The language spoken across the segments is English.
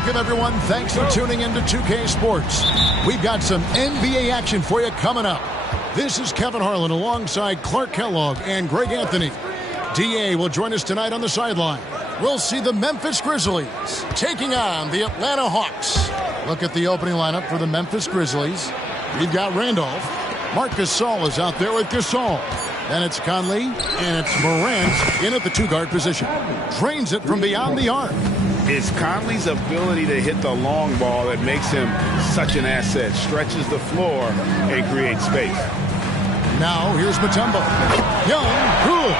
Welcome, everyone. Thanks for tuning in to 2K Sports. We've got some NBA action for you coming up. This is Kevin Harlan alongside Clark Kellogg and Greg Anthony. DA will join us tonight on the sideline. We'll see the Memphis Grizzlies taking on the Atlanta Hawks. Look at the opening lineup for the Memphis Grizzlies. We've got Randolph. Marc Gasol is out there with Gasol. Then it's Conley, and it's Morant in at the two-guard position. Drains it from beyond the arc. It's Conley's ability to hit the long ball that makes him such an asset. Stretches the floor and creates space. Now here's Mutombo. Young, good.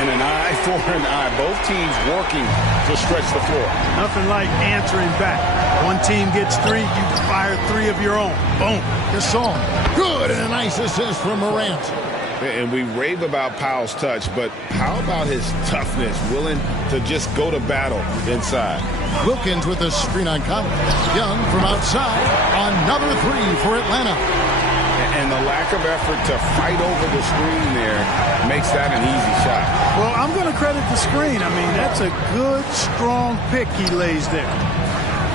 And an eye for an eye. Both teams working to stretch the floor. Nothing like answering back. One team gets three, you fire three of your own. Boom. Gasol, good, and a nice assist from Morant. And we rave about Powell's touch, but how about his toughness, willing to just go to battle inside? Wilkins with a screen on Conley. Young from outside. Another three for Atlanta. And the lack of effort to fight over the screen there makes that an easy shot. Well, I'm going to credit the screen. I mean, that's a good, strong pick he lays there.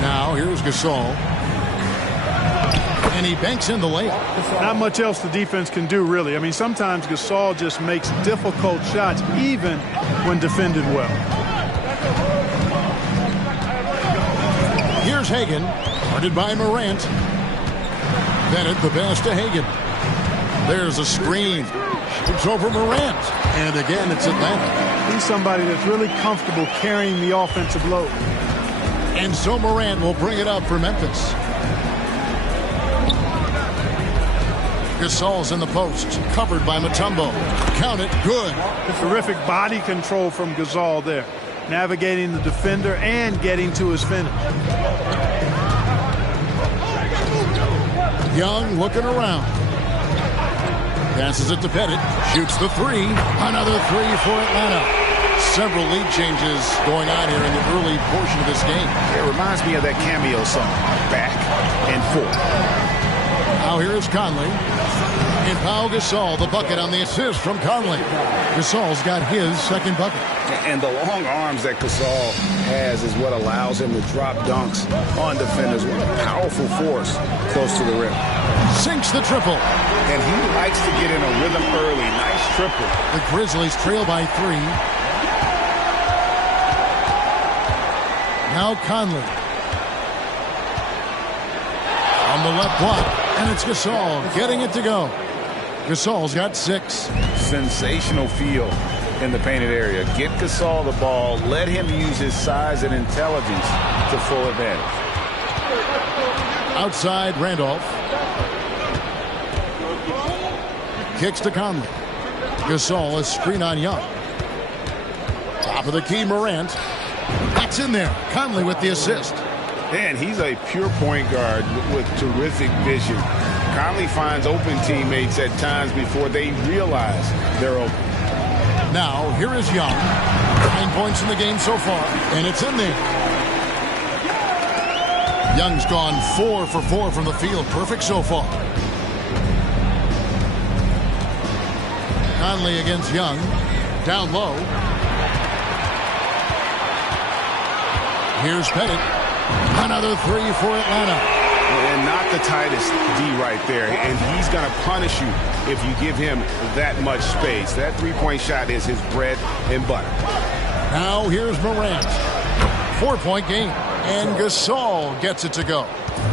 Now, here's Gasol. And he banks in the layup. Not much else the defense can do, really. I mean, sometimes Gasol just makes difficult shots, even when defended well. Here's Hagan, guarded by Morant. Bennett, the pass to Hagan. There's a screen. Shoots over Morant. And again, it's Atlanta. He's somebody that's really comfortable carrying the offensive load. And so Morant will bring it up for Memphis. Gasol's in the post, covered by Mutombo. Count it, good. Terrific body control from Gasol there. Navigating the defender and getting to his finish. Young looking around. Passes it to Pettit. Shoots the three. Another three for Atlanta. Several lead changes going on here in the early portion of this game. It reminds me of that cameo song, Back and Forth. Now here's Conley. And Pau Gasol, the bucket on the assist from Conley. Gasol's got his second bucket. And the long arms that Gasol has is what allows him to drop dunks on defenders. What a powerful force close to the rim. Sinks the triple. And he likes to get in a rhythm early. Nice triple. The Grizzlies trail by three. Now Conley. On the left block. And it's Gasol getting it to go. Gasol's got 6. Sensational feel in the painted area. Get Gasol the ball. Let him use his size and intelligence to full advantage. Outside, Randolph. Kicks to Conley. Gasol, a screen on Young. Top of the key, Morant. That's in there. Conley with the assist. And he's a pure point guard with terrific vision. Conley finds open teammates at times before they realize they're open. Now, here is Young. 9 points in the game so far, and it's in there. Young's gone 4 for 4 from the field. Perfect so far. Conley against Young. Down low. Here's Pettit. Another three for Atlanta. And not the tightest D right there. And he's going to punish you if you give him that much space. That three-point shot is his bread and butter. Now here's Morant. 4-point game. And Gasol gets it to go.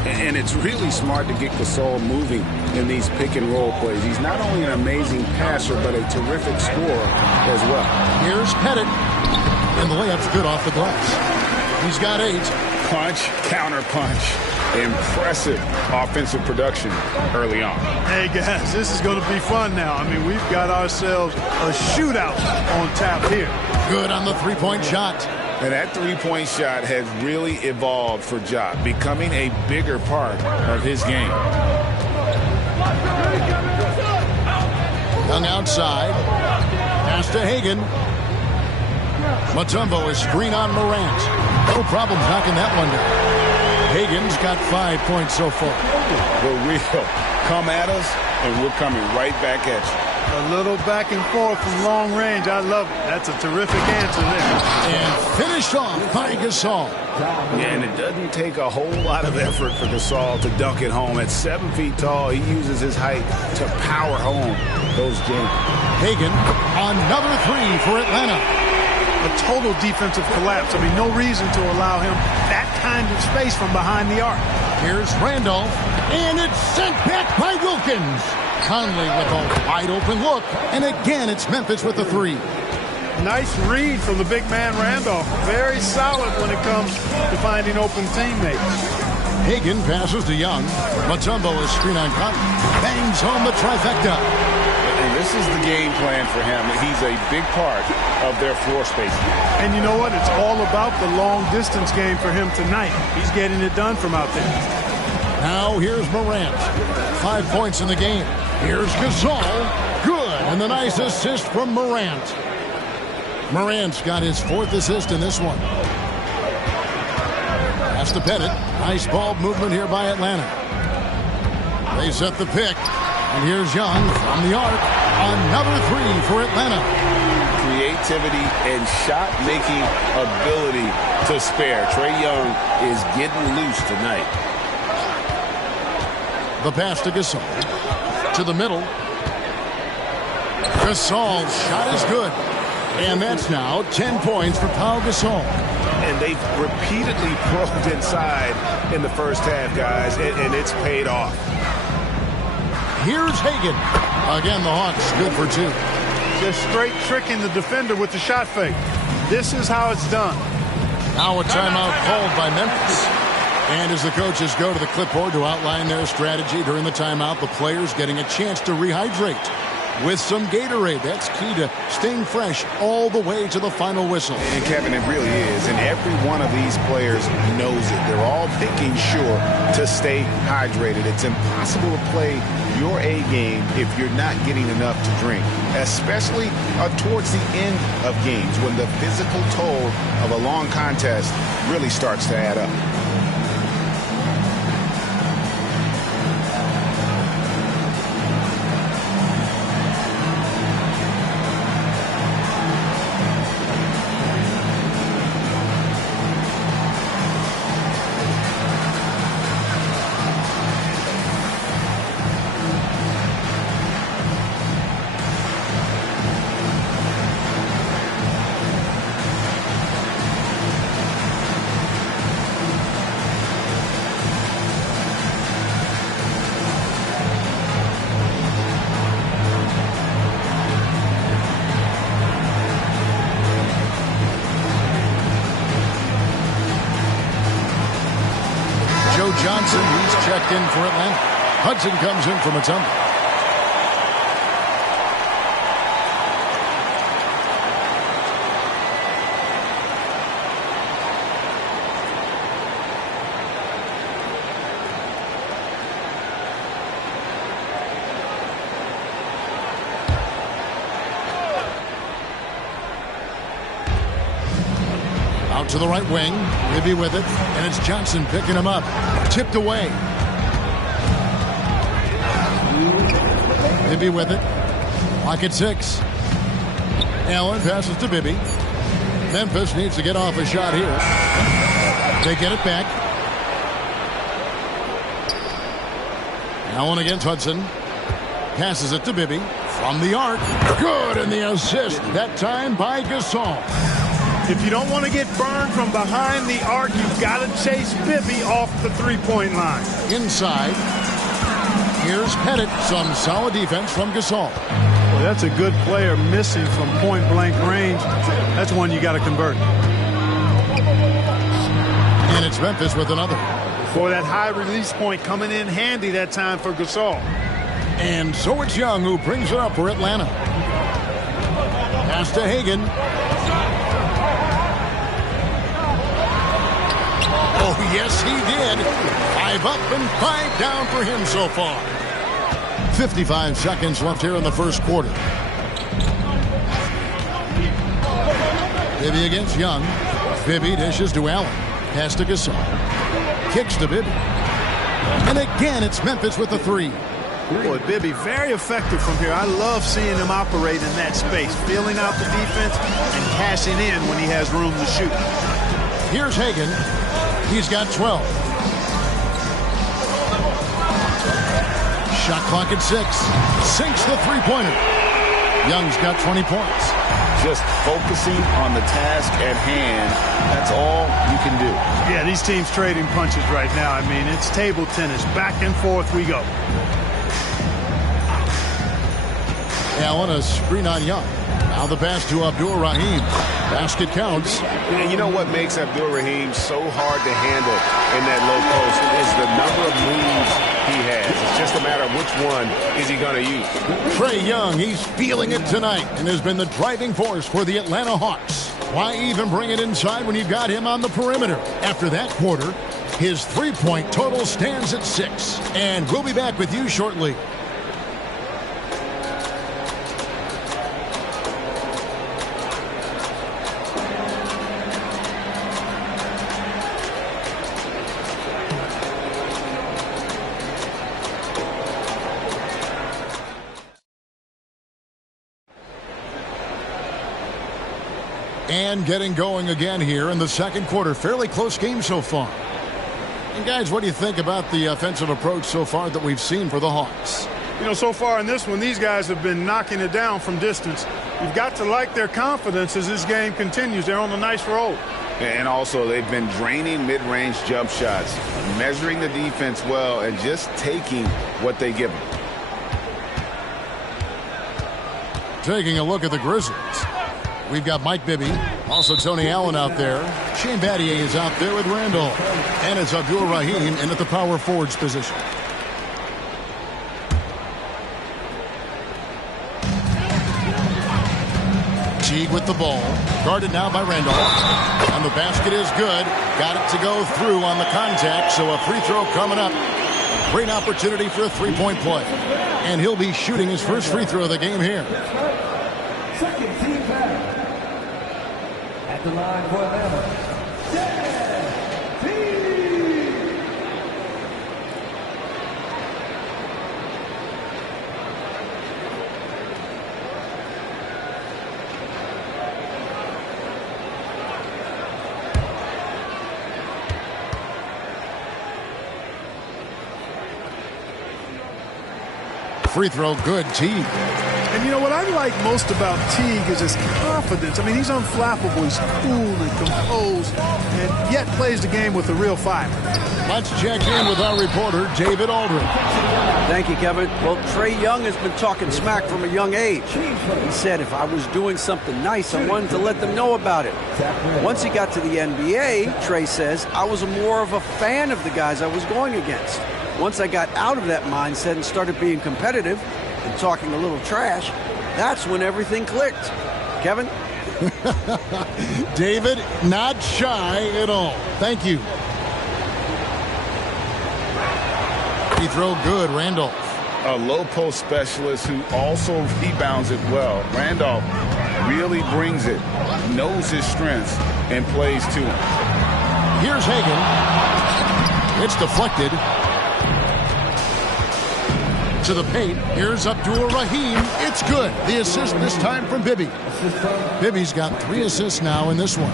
And it's really smart to get Gasol moving in these pick-and-roll plays. He's not only an amazing passer, but a terrific scorer as well. Here's Pettit. And the layup's good off the glass. He's got 8. Punch, counter punch. Impressive offensive production early on. Hey, guys, this is going to be fun now. I mean, we've got ourselves a shootout on tap here. Good on the three-point shot. And that three-point shot has really evolved for Ja, becoming a bigger part of his game. Young outside. Pass to Hagan. Mutombo is screen on Morant. No problem knocking that one down. Hagan's got 5 points so far. The real come at us, and we're coming right back at you. A little back and forth from long range. I love it. That's a terrific answer there. And finished off by Gasol. Yeah, and it doesn't take a whole lot of effort for Gasol to dunk it home. At 7 feet tall, he uses his height to power home those games. Hagan, another three for Atlanta. A total defensive collapse. I mean, no reason to allow him that kind of space from behind the arc. Here's Randolph, and it's sent back by Wilkins. Conley with a wide-open look, and again it's Memphis with the three. Nice read from the big man Randolph. Very solid when it comes to finding open teammates. Hagan passes to Young. Mutombo is screen on Conley. Bangs home the trifecta. And this is the game plan for him. He's a big part of their floor spacing. And you know what? It's all about the long-distance game for him tonight. He's getting it done from out there. Now here's Morant. 5 points in the game. Here's Gasol. Good. And the nice assist from Morant. Morant's got his 4th assist in this one. Pass to Pettit. Nice ball movement here by Atlanta. They set the pick. And here's Young from the arc. Another three for Atlanta. Creativity and shot-making ability to spare. Trae Young is getting loose tonight. The pass to Gasol. To the middle. Gasol's shot is good. And that's now 10 points for Pau Gasol. And they've repeatedly probed inside in the first half, guys, and it's paid off. Here's Hagan. Again, the Hawks good for 2. Just straight tricking the defender with the shot fake. This is how it's done. Now a timeout called by Memphis. And as the coaches go to the clipboard to outline their strategy during the timeout, the players getting a chance to rehydrate with some Gatorade. That's key to staying fresh all the way to the final whistle. And Kevin, it really is. And every one of these players knows it. They're all making sure to stay hydrated. It's impossible to play your A game if you're not getting enough to drink, especially towards the end of games when the physical toll of a long contest really starts to add up. Johnson, he's checked in for Atlanta. Hudson comes in for Mutombo. Out to the right wing. Libby with it. And it's Johnson picking him up. Tipped away. Bibby with it. Clock at 6. Allen passes to Bibby. Memphis needs to get off a shot here. They get it back. Allen against Hudson. Passes it to Bibby. From the arc. Good, and the assist. That time by Gasol. If you don't want to get burned from behind the arc, you've got to chase Bibby off the three-point line. Inside. Here's Pettit. Some solid defense from Gasol. Well, that's a good player missing from point-blank range. That's one you got to convert. And it's Memphis with another. For that high release point coming in handy that time for Gasol. And so it's Young who brings it up for Atlanta. Pass to Hagan. Oh, yes, he did. 5 up and 5 down for him so far. 55 seconds left here in the first quarter. Bibby against Young. Bibby dishes to Allen. Pass to Gasol. Kicks to Bibby. And again, it's Memphis with the three. Boy, Bibby, very effective from here. I love seeing him operate in that space, feeling out the defense and cashing in when he has room to shoot. Here's Hagan. He's got 12. Shot clock at 6. Sinks the three-pointer. Young's got 20 points. Just focusing on the task at hand, that's all you can do. Yeah, these teams trading punches right now. I mean, it's table tennis. Back and forth we go. Allen, a screen on Young. Now the pass to Abdul-Rahim. Basket counts. And you know what makes Abdul-Rahim so hard to handle in that low post is the number of moves he has. It's just a matter of which one is he going to use. Trae Young, he's feeling it tonight and has been the driving force for the Atlanta Hawks. Why even bring it inside when you've got him on the perimeter? After that quarter, his three-point total stands at 6. And we'll be back with you shortly. And getting going again here in the second quarter. Fairly close game so far. And guys, what do you think about the offensive approach so far that we've seen for the Hawks? You know, so far in this one, these guys have been knocking it down from distance. You've got to like their confidence as this game continues. They're on a nice roll. And also, they've been draining mid-range jump shots, measuring the defense well, and just taking what they give them. Taking a look at the Grizzlies. We've got Mike Bibby, also Tony Allen out there. Shane Battier is out there with Randolph. And it's Abdul-Rahim in at the power forwards position. Teague with the ball. Guarded now by Randolph. And the basket is good. Got it to go through on the contact, so a free throw coming up. Great opportunity for a three-point play. And he'll be shooting his first free throw of the game here. Second team foul. At the line for Memphis. Free throw good, Teague. And you know what I like most about Teague is his confidence. I mean, he's unflappable. He's cool and composed, and yet plays the game with a real fire. Let's check in with our reporter, David Aldridge. Thank you, Kevin. Well, Trae Young has been talking smack from a young age. He said if I was doing something nice, I wanted to let them know about it. Once he got to the NBA, Trae says, I was more of a fan of the guys I was going against. Once I got out of that mindset and started being competitive and talking a little trash, that's when everything clicked. Kevin? David, not shy at all. Thank you. Free throw good, Randolph. A low post specialist who also rebounds it well. Randolph really brings it, knows his strengths, and plays to him. Here's Hagan. It's deflected. To the paint. Here's Abdul-Rahim. It's good. The assist this time from Bibby. Bibby's got 3 assists now in this one.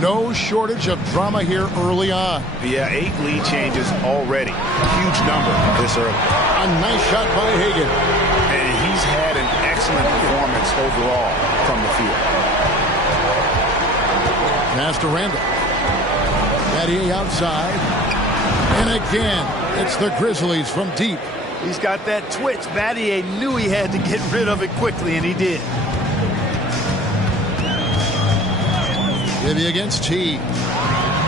No shortage of drama here early on. Yeah, 8 lead changes already. Huge number this early. A nice shot by Hagan. And he's had an excellent performance overall from the field. Pass to Randall. Battier outside. And again, it's the Grizzlies from deep. He's got that twitch. Battier knew he had to get rid of it quickly, and he did. Bibby against Teague.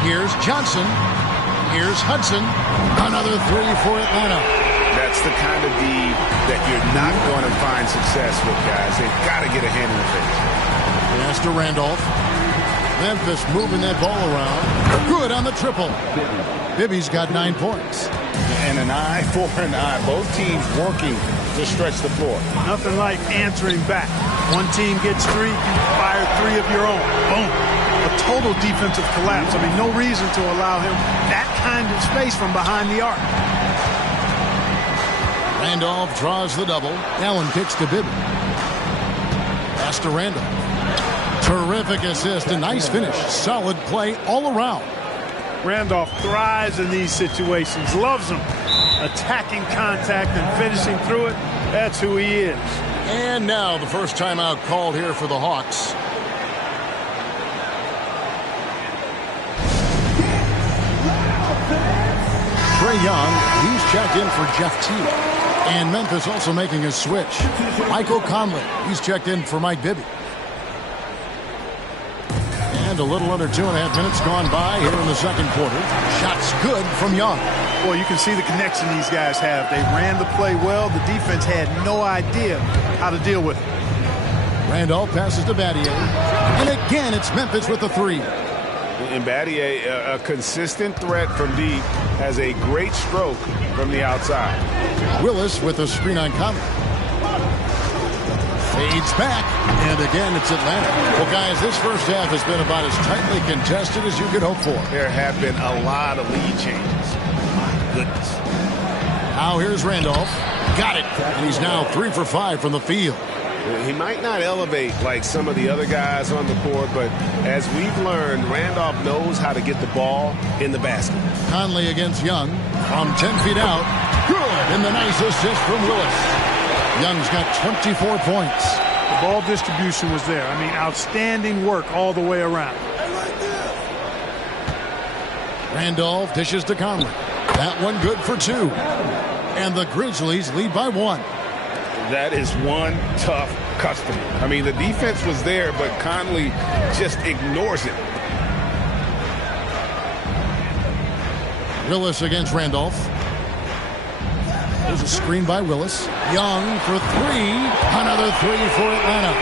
Here's Johnson. Here's Hudson. Another 3 for Atlanta. That's the kind of D that you're not going to find success with, guys. They've got to get a hand in the face. Pass to Randolph. Memphis moving that ball around. Good on the triple. Bibby's got 9 points. And an eye for an eye. Both teams working to stretch the floor. Nothing like answering back. One team gets 3, you fire 3 of your own. Boom. A total defensive collapse. I mean, no reason to allow him that kind of space from behind the arc. Randolph draws the double. Allen kicks to Bibby. Pass to Randolph. Terrific assist, a nice finish. Solid play all around. Randolph thrives in these situations, loves them. Attacking contact and finishing through it, that's who he is. And now the first timeout called here for the Hawks. Trae Young, he's checked in for Jeff Teague. And Memphis also making a switch. Michael Conley, he's checked in for Mike Bibby. And a little under 2.5 minutes gone by here in the second quarter. Shots good from Young. Well, you can see the connection these guys have. They ran the play well. The defense had no idea how to deal with it. Randolph passes to Battier. And again, it's Memphis with the three. And Battier, a consistent threat from deep, has a great stroke from the outside. Willis with a screen on Conley. Fades back, and again it's Atlanta. Well, guys, this first half has been about as tightly contested as you could hope for. There have been a lot of lead changes. My goodness. Now here's Randolph. Got it. And he's now 3 for 5 from the field. He might not elevate like some of the other guys on the court, but as we've learned, Randolph knows how to get the ball in the basket. Conley against Young from 10 feet out. Good. And the nice assist from Willis. Young's got 24 points. The ball distribution was there. I mean, outstanding work all the way around. Randolph dishes to Conley. That one good for 2. And the Grizzlies lead by 1. That is one tough customer. I mean, the defense was there, but Conley just ignores it. Willis against Randolph. There's a screen by Willis. Young for 3. Another 3 for Atlanta.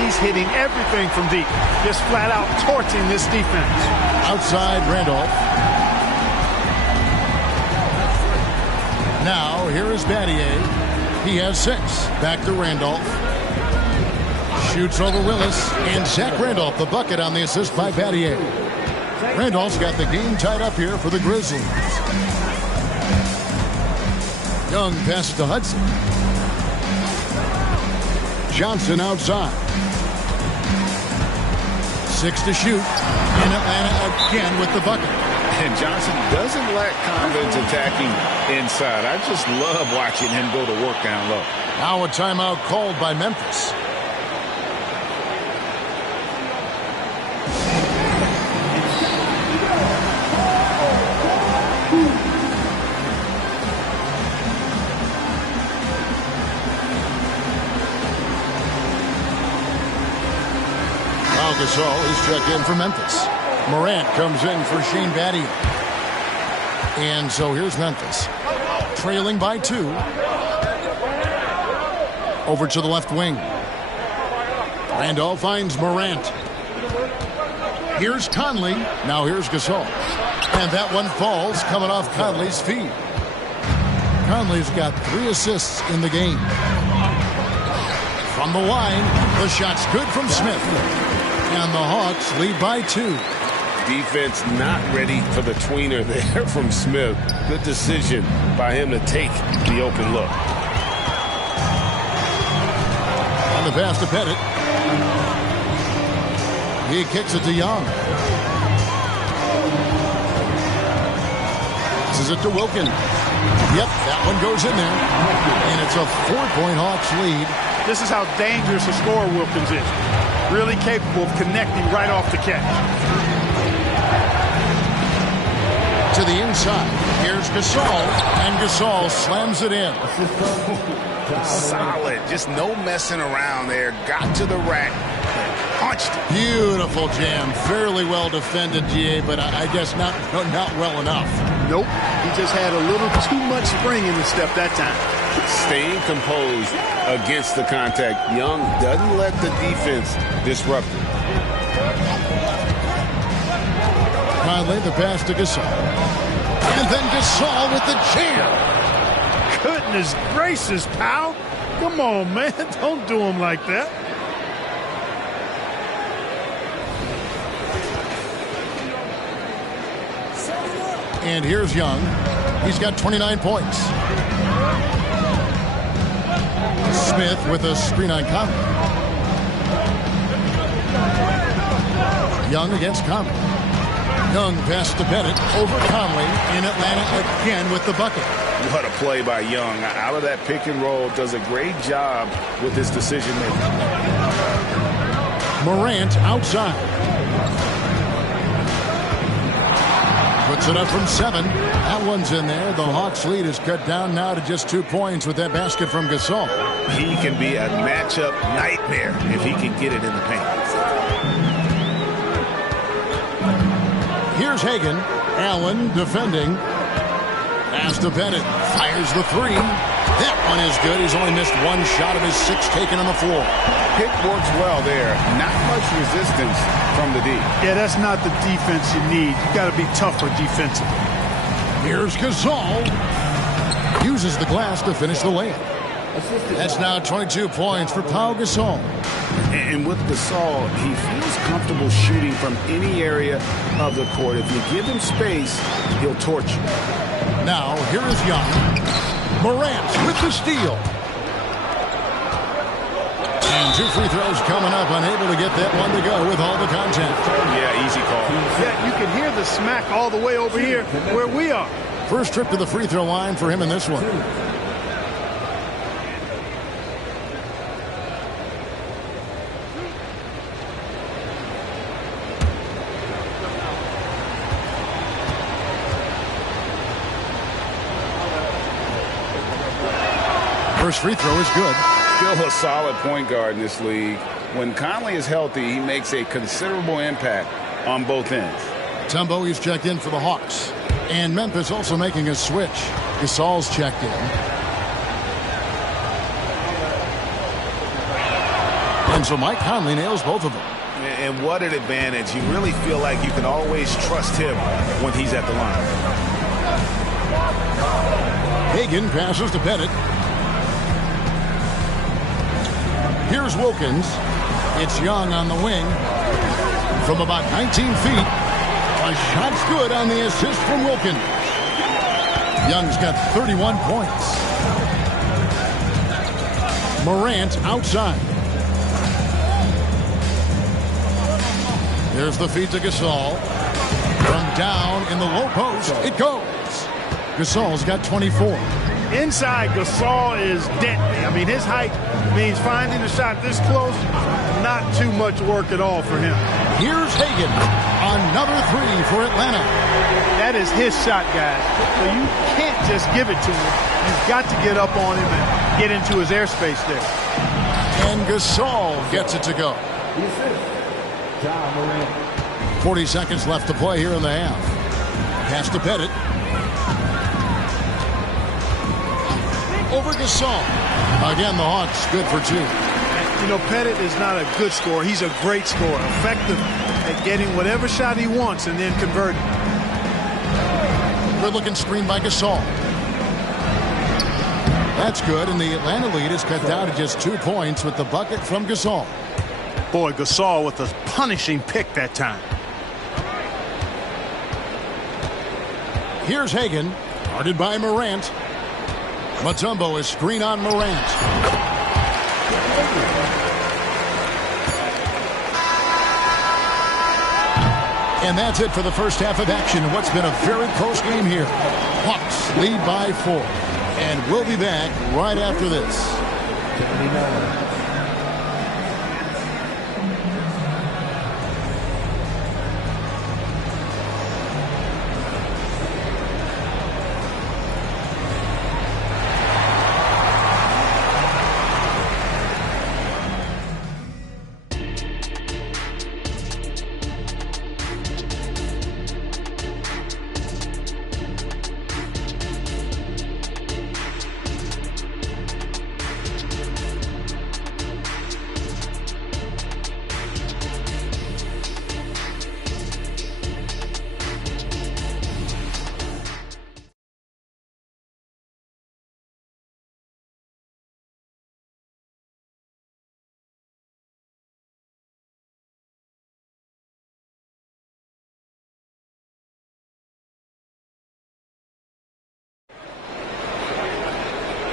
He's hitting everything from deep. Just flat out torching this defense. Outside Randolph. Now here is Battier. He has 6. Back to Randolph. Shoots over Willis. And Zach Randolph, the bucket on the assist by Battier. Randolph's got the game tied up here for the Grizzlies. Young passes to Hudson. Johnson outside. 6 to shoot. And Atlanta again with the bucket. And Johnson doesn't lack confidence attacking inside. I just love watching him go to work down low. Now a timeout called by Memphis. Gasol is checked in for Memphis. Morant comes in for Shane Battier. And so here's Memphis. Trailing by 2. Over to the left wing. Randolph finds Morant. Here's Conley. Now here's Gasol. And that one falls coming off Conley's feet. Conley's got 3 assists in the game. From the line, the shot's good from Smith. And the Hawks lead by 2. Defense not ready for the tweener there from Smith. Good decision by him to take the open look. On the pass to Pettit. He kicks it to Young. This is it to Wilkins. Yep, that one goes in there. And it's a 4-point Hawks lead. This is how dangerous a scorer Wilkins is. Really capable of connecting right off the catch. To the inside. Here's Gasol. And Gasol slams it in. Solid. Just no messing around there. Got to the rack. Punched. Beautiful jam. Fairly well defended, GA, but I guess not well enough. Nope. He just had a little too much spring in the step that time. Staying composed against the contact. Young doesn't let the defense disrupt it. Conley, the pass to Gasol. And then Gasol with the jam. Goodness gracious, pal. Come on, man. Don't do him like that. And here's Young. He's got 29 points. Smith with a screen on Conley. Young against Conley. Young pass to Bennett over Conley in Atlanta again with the bucket. What a play by Young. Out of that pick and roll, does a great job with his decision making. Morant outside. Puts it up from 7. That one's in there. The Hawks lead is cut down now to just 2 points with that basket from Gasol. He can be a matchup nightmare if he can get it in the paint. Here's Hagan. Allen defending. Pass to Bennett. Fires the 3. That one is good. He's only missed 1 shot of his 6 taken on the floor. Pick works well there. Not much resistance from the D. Yeah, that's not the defense you need. You got to be tougher defensively. Here's Gasol. Uses the glass to finish the layup. That's now 22 points for Pau Gasol. And with Gasol, he feels comfortable shooting from any area of the court. If you give him space, he'll torch you. Now, here is Young. Morant with the steal. And 2 free throws coming up. Unable to get that one to go with all the contact. Yeah, easy call. Yeah, you can hear the smack all the way over here where we are. First trip to the free throw line for him in this one. First free throw is good. Still a solid point guard in this league. When Conley is healthy, he makes a considerable impact on both ends. Tumbo, he's checked in for the Hawks. And Memphis also making a switch. Gasol's checked in. And so Mike Conley nails both of them. And what an advantage. You really feel like you can always trust him when he's at the line. Hagan passes to Bennett. Here's Wilkins. It's Young on the wing. From about 19 feet. A shot's good on the assist from Wilkins. Young's got 31 points. Morant outside. There's the feed to Gasol. From down in the low post, it goes. Gasol's got 24. Inside, Gasol is deadly. I mean, his height means finding a shot this close, not too much work at all for him. Here's Hagan. Another 3 for Atlanta. That is his shot, guys. So you can't just give it to him. You've got to get up on him and get into his airspace there. And Gasol gets it to go. 40 seconds left to play here in the half. Pass to Bennett. Over Gasol. Again, the Hawks good for 2. You know, Pettit is not a good scorer. He's a great scorer. Effective at getting whatever shot he wants and then converting. Good looking screen by Gasol. That's good, and the Atlanta lead is cut down to just 2 points with the bucket from Gasol. Boy, Gasol with a punishing pick that time. Here's Hagan, guarded by Morant. Mutombo is screen on Morant. And that's it for the first half of action in what's been a very close game here. Hawks lead by 4. And we'll be back right after this.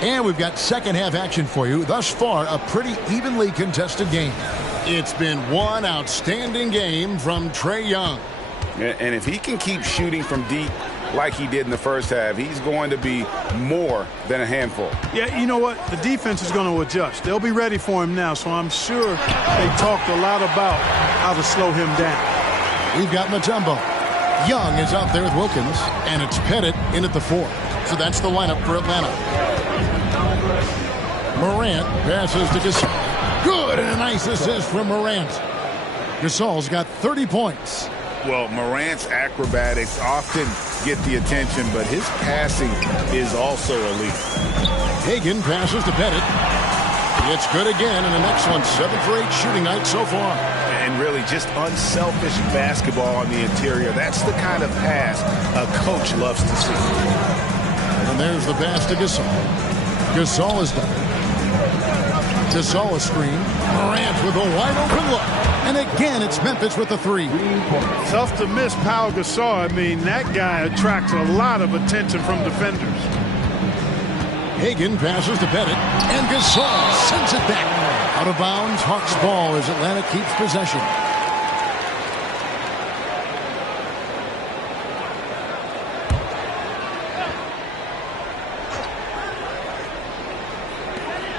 And we've got second half action for you. Thus far, a pretty evenly contested game. It's been one outstanding game from Trae Young. And if he can keep shooting from deep like he did in the first half, he's going to be more than a handful. Yeah, you know what? The defense is going to adjust. They'll be ready for him now, so I'm sure they talked a lot about how to slow him down. We've got Mutombo. Young is out there with Wilkins, and it's Pettit in at the 4. So that's the lineup for Atlanta. Morant passes to Gasol. Good, and a nice assist from Morant. Gasol's got 30 points. Well, Morant's acrobatics often get the attention, but his passing is also elite. Hagan passes to Pettit. It's good again, and the next one, 7 for 8 shooting night so far. And really just unselfish basketball on the interior. That's the kind of pass a coach loves to see. And there's the pass to Gasol. Gasol is done. Gasol a screen. Morant with a wide open look. And again, it's Memphis with the 3. Tough to miss Pau Gasol. I mean, that guy attracts a lot of attention from defenders. Hagan passes to Pettit. And Gasol sends it back. Out of bounds, Hawks ball as Atlanta keeps possession.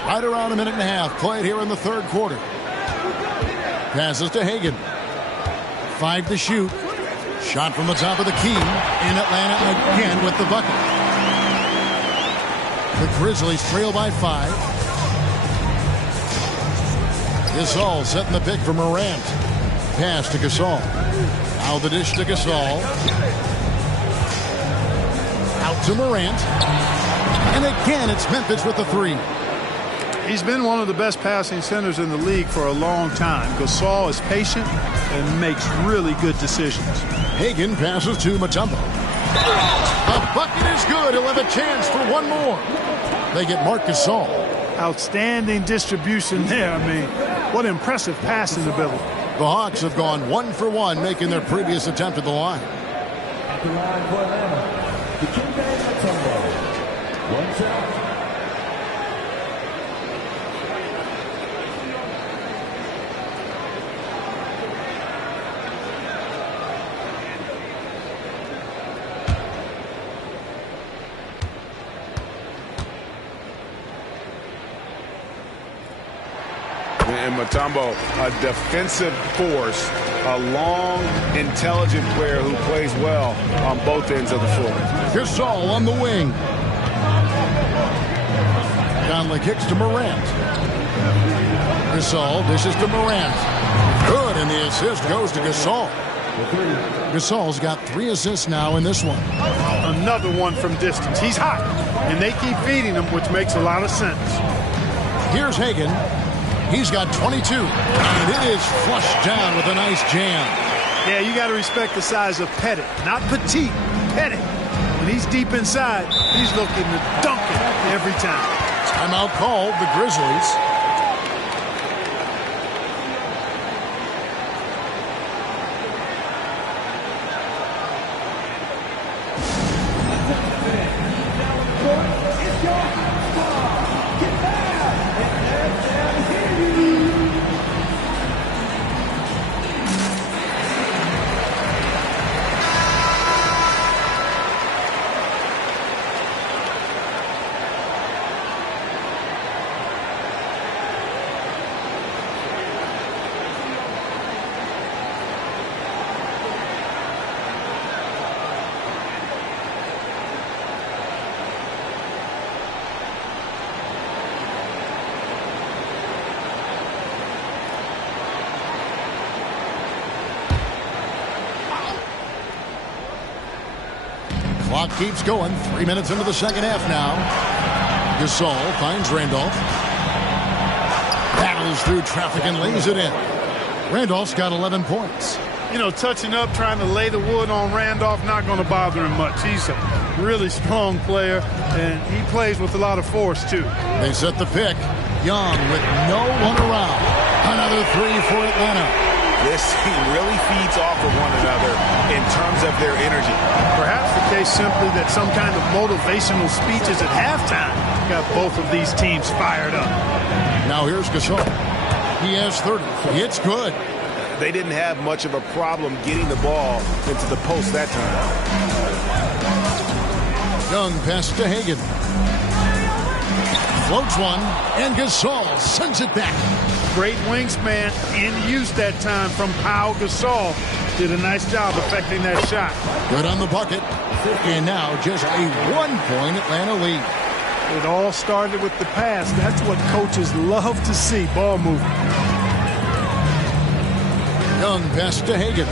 Right around a minute and a half played here in the third quarter. Passes to Hagan. 5 to shoot. Shot from the top of the key. In Atlanta again with the bucket. The Grizzlies trail by 5. Gasol setting the pick for Morant. Pass to Gasol. Now the dish to Gasol. Out to Morant. And again, it's Memphis with the 3. He's been one of the best passing centers in the league for a long time. Gasol is patient and makes really good decisions. Hagan passes to Mutombo. The bucket is good. He'll have a chance for one more. They get Marc Gasol. Outstanding distribution there. I mean, what impressive passing ability. The Hawks have gone 1 for 1, making their previous attempt at the line. At the line for Atlanta, the Mutombo. 1 shot. And Mutombo, a defensive force, a long, intelligent player who plays well on both ends of the floor. Gasol on the wing. Conley kicks to Morant. Gasol dishes to Morant. Good, and the assist goes to Gasol. Gasol's got 3 assists now in this one. Another one from distance. He's hot, and they keep feeding him, which makes a lot of sense. Here's Hagan. He's got 22, and it is flushed down with a nice jam. Yeah, you got to respect the size of Pettit. Not petite, Pettit. When he's deep inside, he's looking to dunk it every time. Timeout called, the Grizzlies. Clock keeps going. 3 minutes into the second half now. Gasol finds Randolph. Battles through traffic and lays it in. Randolph's got 11 points. You know, touching up, trying to lay the wood on Randolph, not going to bother him much. He's a really strong player, and he plays with a lot of force, too. They set the pick. Young with no one around. Another 3 for Atlanta. This team really feeds off of one another in terms of their energy. Perhaps the case simply that some kind of motivational speeches at halftime got both of these teams fired up. Now here's Gasol. He has 30. It's good. They didn't have much of a problem getting the ball into the post that time. Young pass to Hagan. Floats one, and Gasol sends it back. Great wingspan in use that time from Pau Gasol. Did a nice job affecting that shot. Good on the bucket. And now just a 1-point Atlanta lead. It all started with the pass. That's what coaches love to see, ball movement. Young pass to Hagan.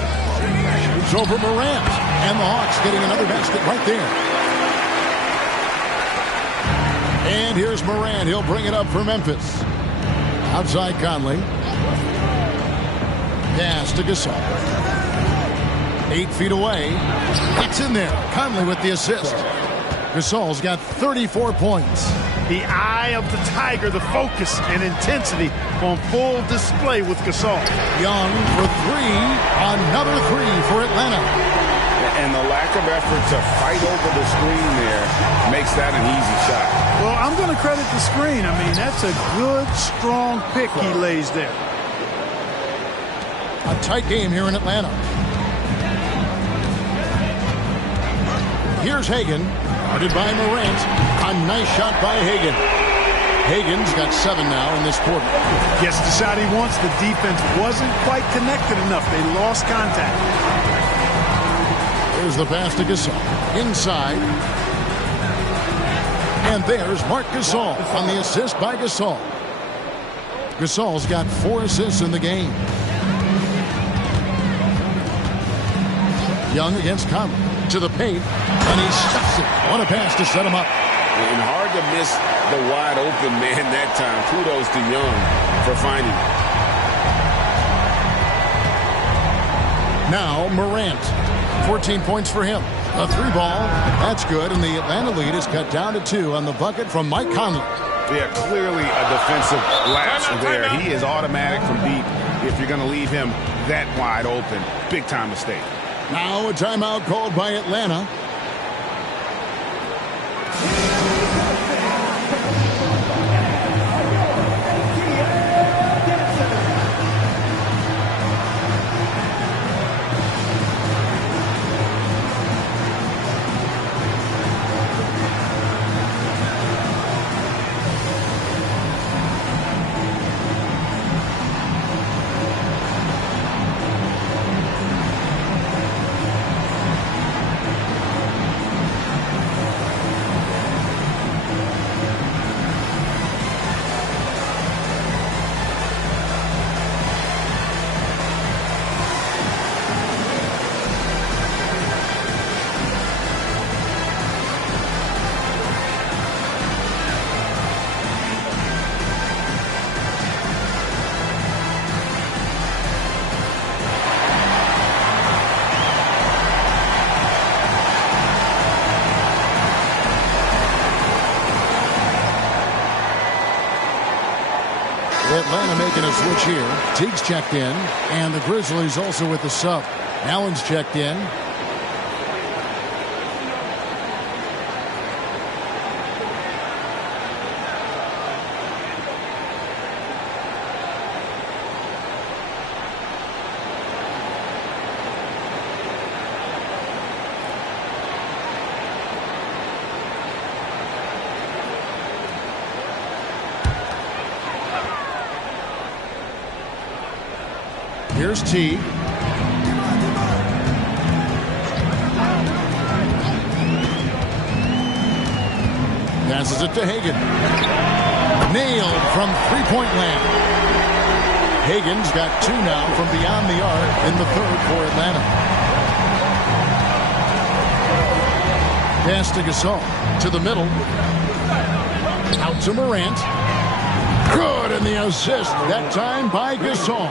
Shoots over Morant. And the Hawks getting another basket right there. And here's Morant. He'll bring it up for Memphis. Outside Conley. Pass to Gasol. 8 feet away. It's in there. Conley with the assist. Gasol's got 34 points. The eye of the tiger, the focus and intensity on full display with Gasol. Young for three. Another three for Atlanta. And the lack of effort to fight over the screen there makes that an easy shot. Well, I'm going to credit the screen. I mean, that's a good, strong pick he lays there. A tight game here in Atlanta. Here's Hagan, guarded by Morant. A nice shot by Hagan. Hagan's got 7 now in this quarter. Gets the shot he wants. The defense wasn't quite connected enough. They lost contact. There's the pass to Gasol. Inside. And there's Marc Gasol on the assist by Gasol. Gasol's got 4 assists in the game. Young against Conley. To the paint. And he stuffs it. What a pass to set him up. And hard to miss the wide open man that time. Kudos to Young for finding it. Now Morant. 14 points for him. A 3-ball. That's good. And the Atlanta lead is cut down to 2 on the bucket from Mike Conley. Yeah, clearly a defensive lapse there. He is automatic from deep if you're going to leave him that wide open. Big time mistake. Now a timeout called by Atlanta. Atlanta making a switch here. Teague's checked in, and the Grizzlies also with the sub. Allen's checked in. Here's Teague. Passes it to Hagan. Nailed from three-point land. Hagan's got 2 now from beyond the arc in the third for Atlanta. Pass to Gasol. To the middle. Out to Morant. Good, and the assist that time by Gasol.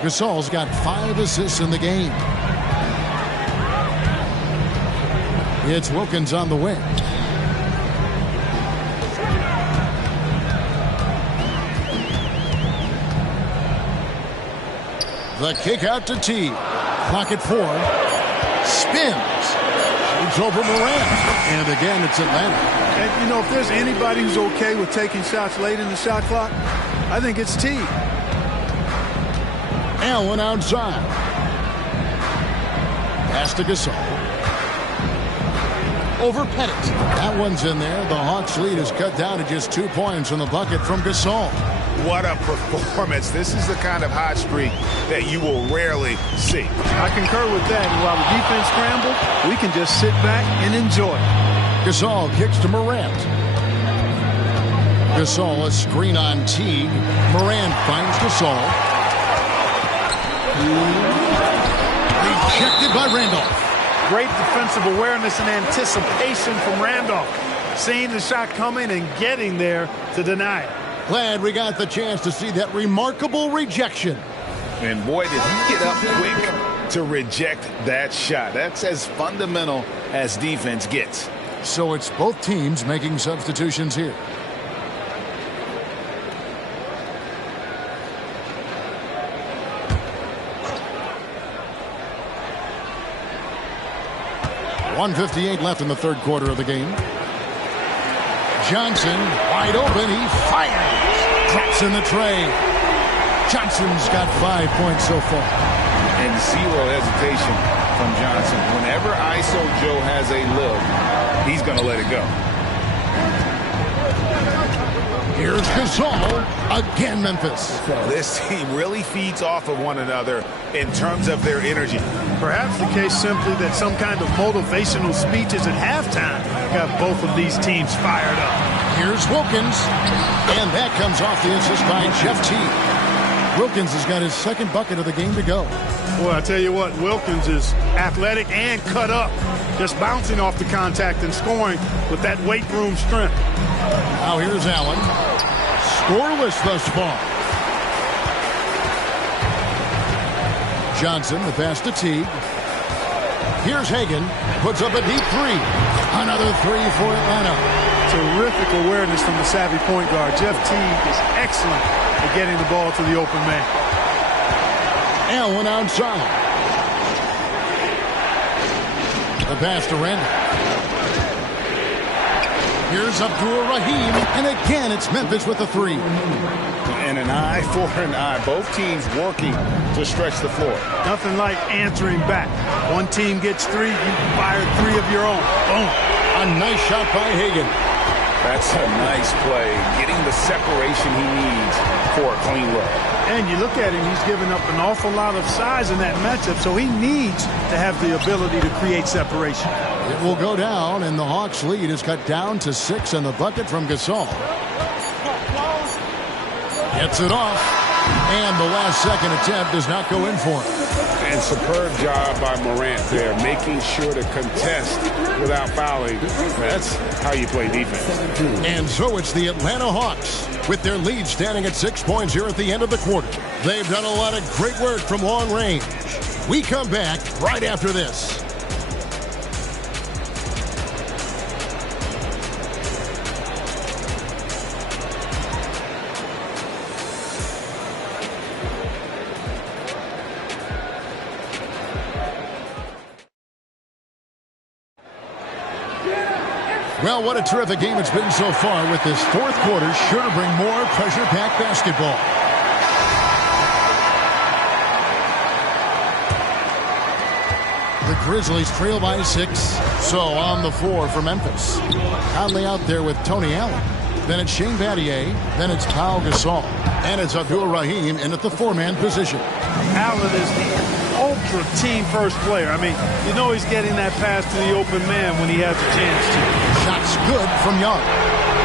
Gasol's got 5 assists in the game. It's Wilkins on the wing. The kick out to T. Clock at 4. Spins. Shoots over Morant. And again, it's Atlanta. And, you know, if there's anybody who's okay with taking shots late in the shot clock, I think it's T. Allen outside. Pass to Gasol. Over Pettit. That one's in there. The Hawks lead is cut down to just 2 points from the bucket from Gasol. What a performance. This is the kind of hot streak that you will rarely see. I concur with that. And while the defense scramble, we can just sit back and enjoy. Gasol kicks to Morant. Gasol, a screen on Teague. Morant finds Gasol. Rejected by Randolph. Great defensive awareness and anticipation from Randolph. Seeing the shot coming and getting there to deny it. Glad we got the chance to see that remarkable rejection. And boy, did he get up quick to reject that shot. That's as fundamental as defense gets. So it's both teams making substitutions here. .158 left in the third quarter of the game. Johnson, wide open, he fires. Drops in the tray. Johnson's got 5 points so far. And zero hesitation from Johnson. Whenever ISO Joe has a look, he's going to let it go. Here's Gasol. Again, Memphis. This team really feeds off of one another in terms of their energy. Perhaps the case simply that some kind of motivational speeches at halftime got both of these teams fired up. Here's Wilkins. And that comes off the assist by Jeff Teague. Wilkins has got his second bucket of the game to go. Boy, I tell you what, Wilkins is athletic and cut up. Just bouncing off the contact and scoring with that weight room strength. Now here's Allen. Scoreless thus far. Johnson, the pass to Teague. Here's Hagan. Puts up a deep three. Another three for Atlanta. Terrific awareness from the savvy point guard. Jeff Teague is excellent at getting the ball to the open man. Allen outside. The pass to Randall. Here's Abdul-Rahim, and again it's Memphis with a three. And an eye for an eye. Both teams working to stretch the floor. Nothing like answering back. One team gets three, you fire three of your own. Boom. A nice shot by Hagan. That's a nice play, getting the separation he needs for a clean look. And you look at him, he's given up an awful lot of size in that matchup, so he needs to have the ability to create separation. It will go down, and the Hawks' lead is cut down to 6 on the bucket from Gasol. Gets it off, and the last second attempt does not go in for him. And superb job by Morant there, making sure to contest without fouling. That's how you play defense. And so it's the Atlanta Hawks with their lead standing at 6 points here at the end of the quarter. They've done a lot of great work from long range. We come back right after this. Well, what a terrific game it's been so far, with this fourth quarter sure to bring more pressure-packed basketball. The Grizzlies trail by 6, so on the floor for Memphis. Conley out there with Tony Allen. Then it's Shane Battier. Then it's Pau Gasol. And it's Abdul-Rahim in at the four-man position. Allen is the ultra team-first player. I mean, you know he's getting that pass to the open man when he has a chance to. Shots good from Young.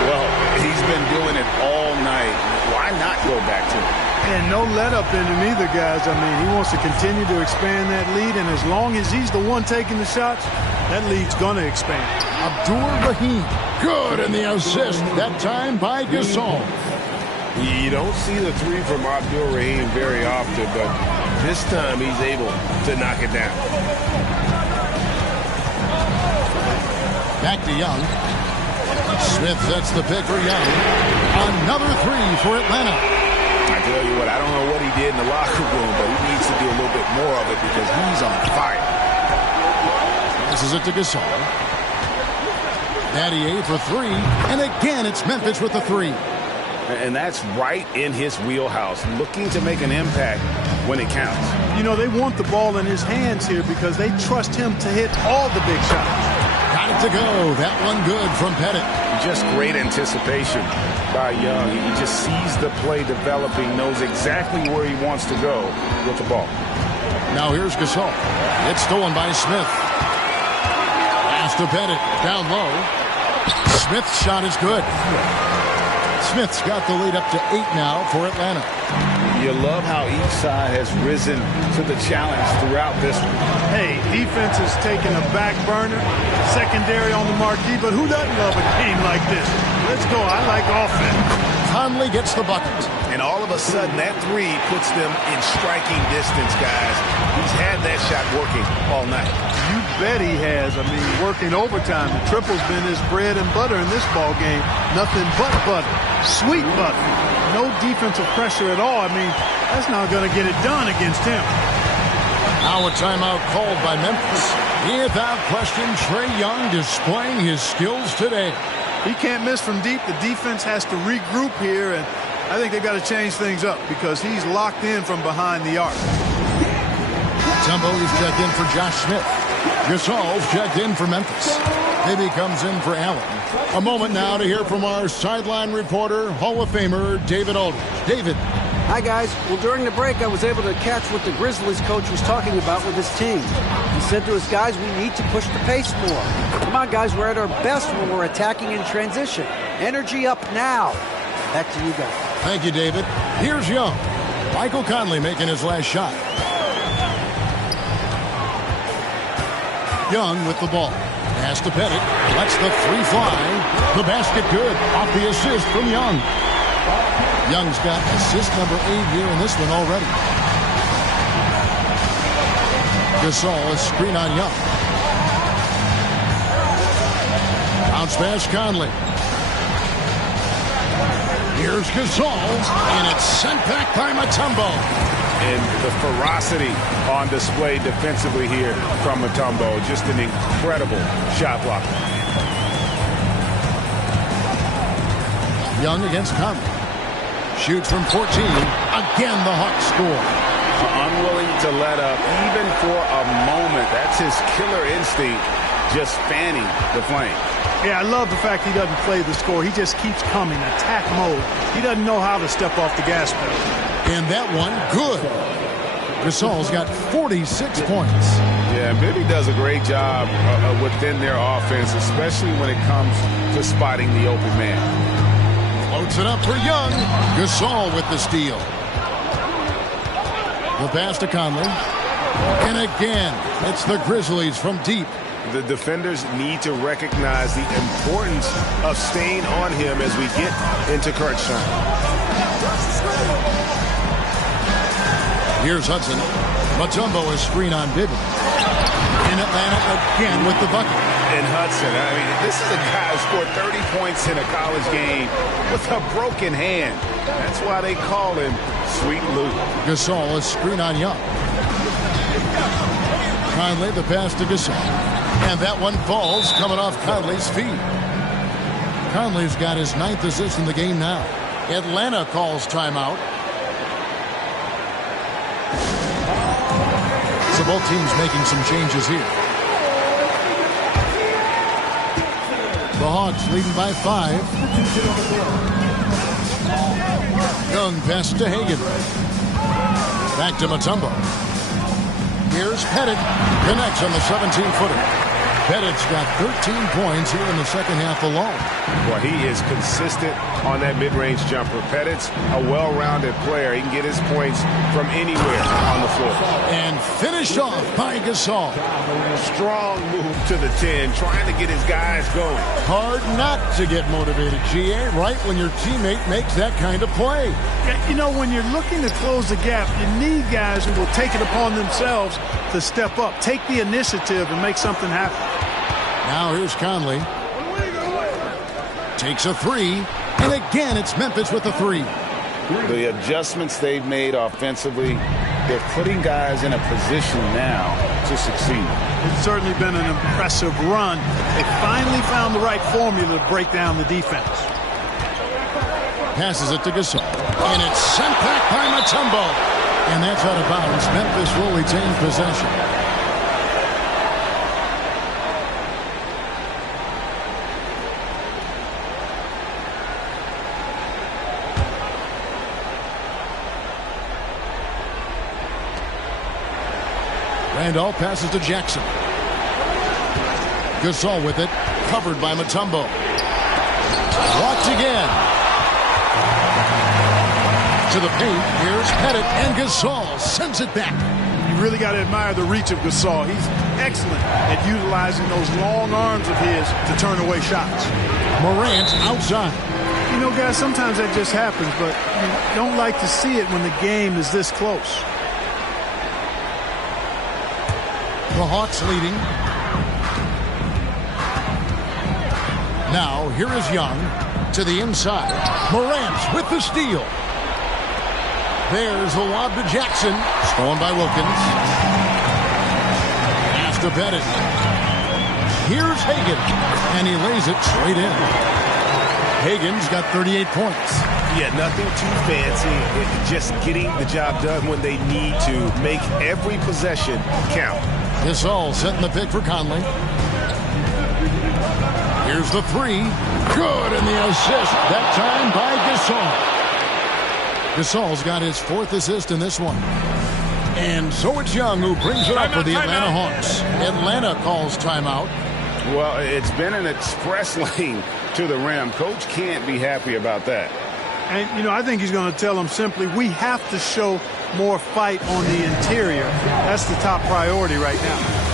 Well, he's been doing it all night. Why not go back to him? And no let-up in him either, guys. I mean, he wants to continue to expand that lead, and as long as he's the one taking the shots, that lead's going to expand. Abdul-Rahim, good in the assist, that time by Gasol. You don't see the three from Abdul-Rahim very often, but this time he's able to knock it down. Back to Young. Smith sets the pick for Young. Another three for Atlanta. I tell you what, I don't know what he did in the locker room, but he needs to do a little bit more of it because he's on fire. Passes it to Gasol. Natty for three, and again it's Memphis with the three. And that's right in his wheelhouse, looking to make an impact when it counts. You know, they want the ball in his hands here because they trust him to hit all the big shots. Got it to go. That one good from Pettit. Just great anticipation by Young. He just sees the play developing, knows exactly where he wants to go with the ball. Now here's Gasol. It's stolen by Smith. Pass to Pettit. Down low. Smith's shot is good. Smith's got the lead up to 8 now for Atlanta. You love how each side has risen to the challenge throughout this one. Hey, defense is taking a back burner, secondary on the marquee, but who doesn't love a game like this? Let's go. I like offense. Conley gets the bucket. And all of a sudden, that three puts them in striking distance, guys. He's had that shot working all night. You bet he has. I mean, working overtime. The triple's been his bread and butter in this ball game. Nothing but butter. Sweet butter. No defensive pressure at all. I mean, that's not going to get it done against him. Now a timeout called by Memphis. Without question, Trae Young displaying his skills today. He can't miss from deep. The defense has to regroup here, and I think they've got to change things up because he's locked in from behind the arc. Mutombo is checked in for Josh Smith. Gasol's checked in for Memphis. Bibby comes in for Allen. A moment now to hear from our sideline reporter, Hall of Famer David Aldridge. David. Hi, guys. Well, during the break, I was able to catch what the Grizzlies coach was talking about with his team. He said to his guys, we need to push the pace more. Come on, guys. We're at our best when we're attacking in transition. Energy up now. Back to you guys. Thank you, David. Here's Young. Michael Conley making his last shot. Young with the ball. Pass to Pettit. Lets the three fly. The basket good. Off the assist from Young. Young's got assist number 8 here in this one already. Gasol is screen on Young. Bounce pass Conley. Here's Gasol, and it's sent back by Mutombo. And the ferocity on display defensively here from Mutombo. Just an incredible shot blocker. Young against Conley. Shoots from 14. Again, the Hawks score. Unwilling to let up even for a moment. That's his killer instinct, just fanning the flame. Yeah, I love the fact he doesn't play the score. He just keeps coming, attack mode. He doesn't know how to step off the gas pedal. And that one, good. Gasol's got 46 points. Yeah, Bibby does a great job within their offense, especially when it comes to spotting the open man. Floats it up for Young. Gasol with the steal. The pass to Conley. And again, it's the Grizzlies from deep. The defenders need to recognize the importance of staying on him as we get into crunch time. Here's Hudson. Mutombo is screen on Bibby. In Atlanta again with the bucket. And Hudson, I mean, this is a guy who scored 30 points in a college game with a broken hand. That's why they call him Sweet Lou. Gasol is screen on Young. Conley, the pass to Gasol. And that one falls coming off Conley's feet. Conley's got his 9th assist in the game now. Atlanta calls timeout. So both teams making some changes here. The Hawks leading by 5. Young pass to Hagan. Back to Mutombo. Here's Pettit. Connects on the 17-footer. Pettit's got 13 points here in the second half alone. Well, he is consistent on that mid-range jumper. Pettit's a well-rounded player. He can get his points from anywhere on the floor. And finished off by Gasol. Strong move to the 10, trying to get his guys going. Hard not to get motivated, GA, right when your teammate makes that kind of play. You know, when you're looking to close the gap, you need guys who will take it upon themselves to step up, take the initiative, and make something happen. Now here's Conley. Takes a 3. And again, it's Memphis with the 3. The adjustments they've made offensively, they're putting guys in a position now to succeed. It's certainly been an impressive run. They finally found the right formula to break down the defense. Passes it to Gasol. And it's sent back by Mutombo. And that's out of bounds. Memphis will retain possession. Randolph passes to Jackson. Gasol with it. Covered by Mutombo. Walked again. To the paint. Here's Pettit. And Gasol sends it back. You really got to admire the reach of Gasol. He's excellent at utilizing those long arms of his to turn away shots. Morant outside. You know, guys, sometimes that just happens, but you don't like to see it when the game is this close. The Hawks leading. Now, here is Young to the inside. Morant with the steal. There's the lob to Jackson. Stolen by Wilkins. Pass to Pettit. Here's Hagan. And he lays it straight in. Hagan's got 38 points. Yeah, nothing too fancy. Just getting the job done when they need to. Make every possession count. Gasol setting the pick for Conley. Here's the three. Good, and the assist. That time by Gasol. Gasol's got his 4th assist in this one. And so it's Young who brings it up for the Atlanta Hawks. Atlanta calls timeout. Well, it's been an express lane to the rim. Coach can't be happy about that. And, you know, I think he's going to tell them simply, we have to show more fight on the interior. That's the top priority right now.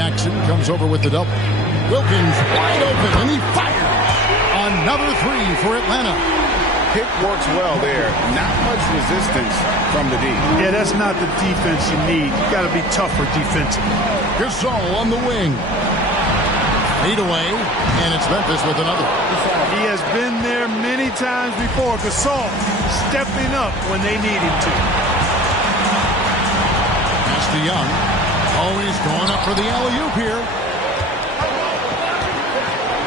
Jackson comes over with the double. Wilkins wide open, and he fires. Another three for Atlanta. Pick works well there. Not much resistance from the D. Yeah, that's not the defense you need. You got to be tougher defensively. Gasol on the wing. Feed away, and it's Memphis with another. He has been there many times before. Gasol stepping up when they need him to. Pass to Young. Always going up for the alley-oop here.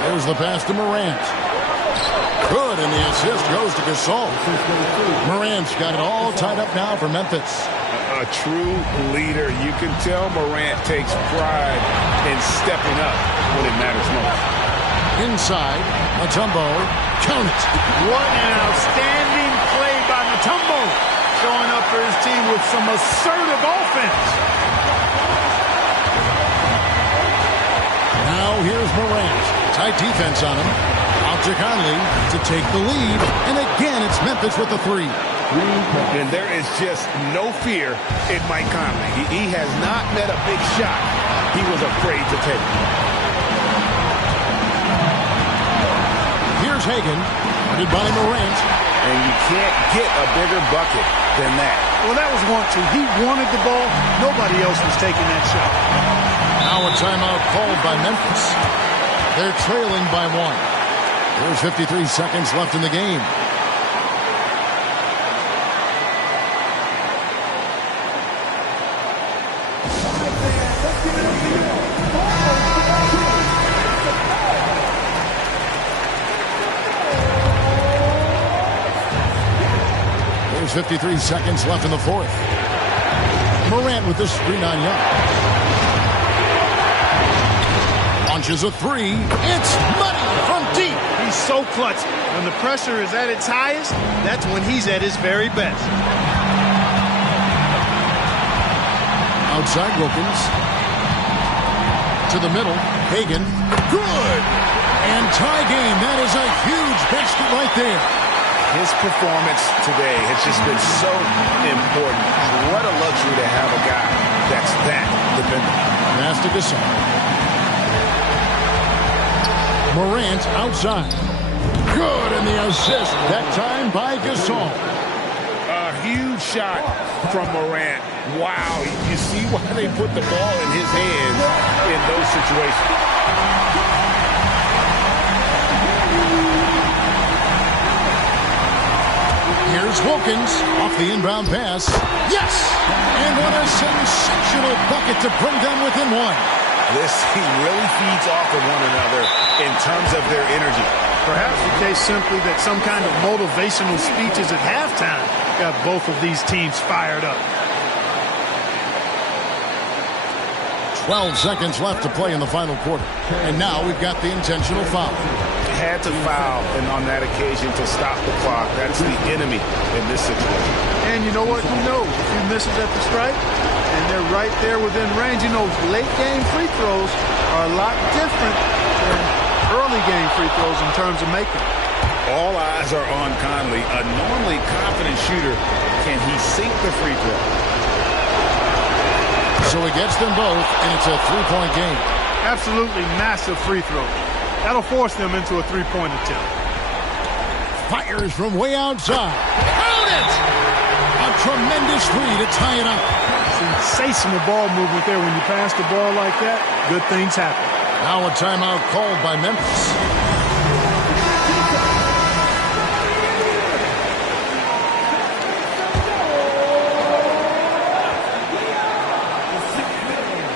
There's the pass to Morant. Good, and the assist goes to Gasol. Morant's got it all tied up now for Memphis. A true leader. You can tell Morant takes pride in stepping up when it matters most. Inside, Mutombo. Count it. What an outstanding play by Mutombo. Showing up for his team with some assertive offense. Now here's Morant. Tight defense on him. Out to Conley to take the lead. And again, it's Memphis with the three. And there is just no fear in Mike Conley. He has not met a big shot he was afraid to take. Here's Hagan. Guarded by Morant. And you can't get a bigger bucket than that. Well, that was want to. He wanted the ball. Nobody else was taking that shot. Now a timeout called by Memphis. They're trailing by 1. There's 53 seconds left in the game. There's 53 seconds left in the fourth. Morant with the screen on Young. Launches a three. It's money from deep. He's so clutch. When the pressure is at its highest, that's when he's at his very best. Outside Wilkins. To the middle. Hagan. Good. And tie game. That is a huge basket right there. His performance today has just been so important. What a luxury to have a guy that's that dependable. Pass to Gasol. Morant outside. Good, and the assist that time by Gasol. A huge shot from Morant. Wow, you see why they put the ball in his hands in those situations. Here's Wilkins off the inbound pass. Yes! And what a sensational bucket to bring them within 1. This team really feeds off of one another in terms of their energy. Perhaps the case simply that some kind of motivational speeches at halftime got both of these teams fired up. 12 seconds left to play in the final quarter. And now we've got the intentional foul. Had to foul, and on that occasion to stop the clock. That's the enemy in this situation. And you know what? Who knows? If he misses at the stripe, and they're right there within range, you know, late game free throws are a lot different than early game free throws in terms of making. All eyes are on Conley, a normally confident shooter. Can he sink the free throw? So he gets them both, and it's a three-point game. Absolutely massive free throw. That'll force them into a three-point attempt. Fires from way outside. Count it! A tremendous three to tie it up. Sensational ball movement there. When you pass the ball like that, good things happen. Now a timeout called by Memphis.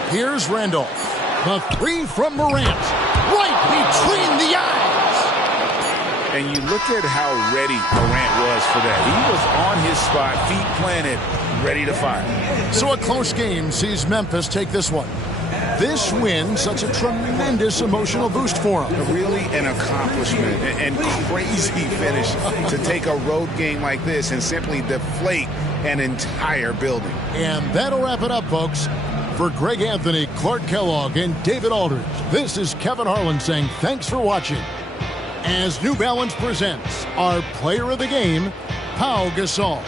Here's Randolph. The three from Morant. Right between the eyes. And you look at how ready Morant was for that. He was on his spot, feet planted, ready to fire. So a close game sees Memphis take this one. This win, such a tremendous emotional boost for them. Really an accomplishment and crazy finish to take a road game like this and simply deflate an entire building. And that'll wrap it up, folks. For Greg Anthony, Clark Kellogg, and David Aldridge, this is Kevin Harlan saying thanks for watching. As New Balance presents our player of the game, Pau Gasol.